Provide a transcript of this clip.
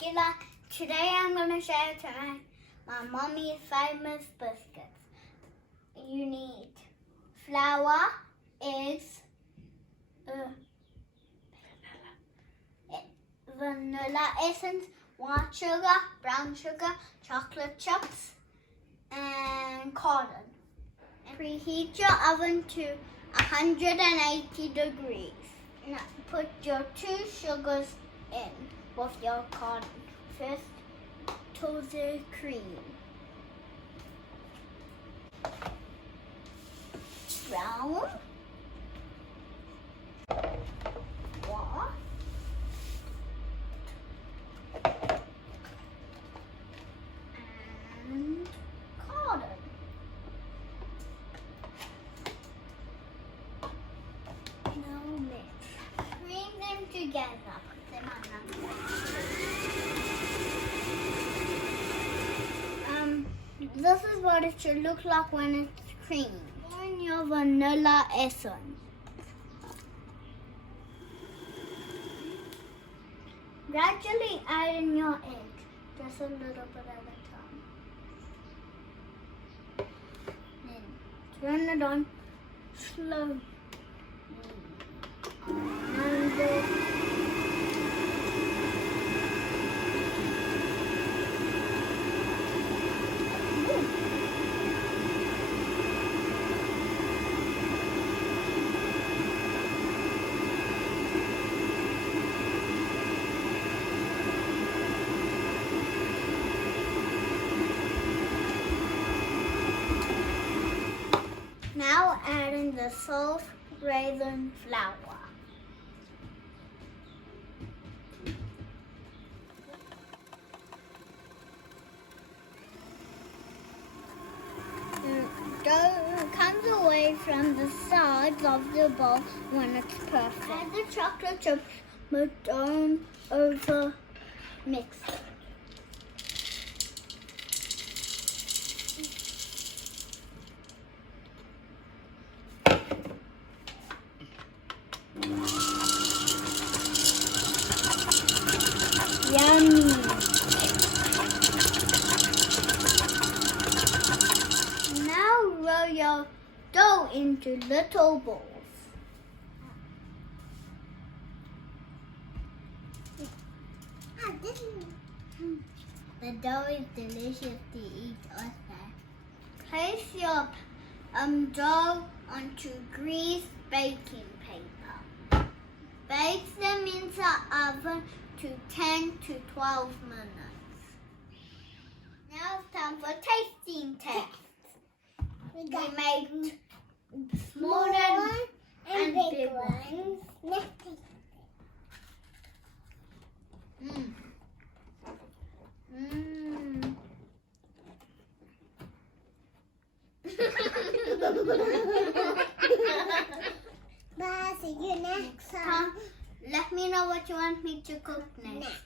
Gili. Today I'm going to share to my mommy's famous biscuits. You need flour, eggs, vanilla essence, white sugar, brown sugar, chocolate chips, and cotton. And preheat your oven to 180 degrees. Now put your 2 sugars in with your cotton. First to the cream. Brown. Wash. And cotton. Now mix. Cream them together. Put them on a This is what it should look like when it's creamy. Pour in your vanilla essence. Gradually add in your egg, just a little bit at a time. Then turn it on slowly. Now add in the soft raisin flour. The dough comes away from the sides of the bowl when it's perfect. Add the chocolate chips, but don't over mix it. Yummy! Now roll your dough into little balls. The dough is delicious to eat also. Place your dough onto greased baking paper. Bake them in the oven to 10 to 12 minutes. Now it's time for tasting test. We made small and big ones. Let's taste it. Bye, see you next time. Let me know what you want me to cook next.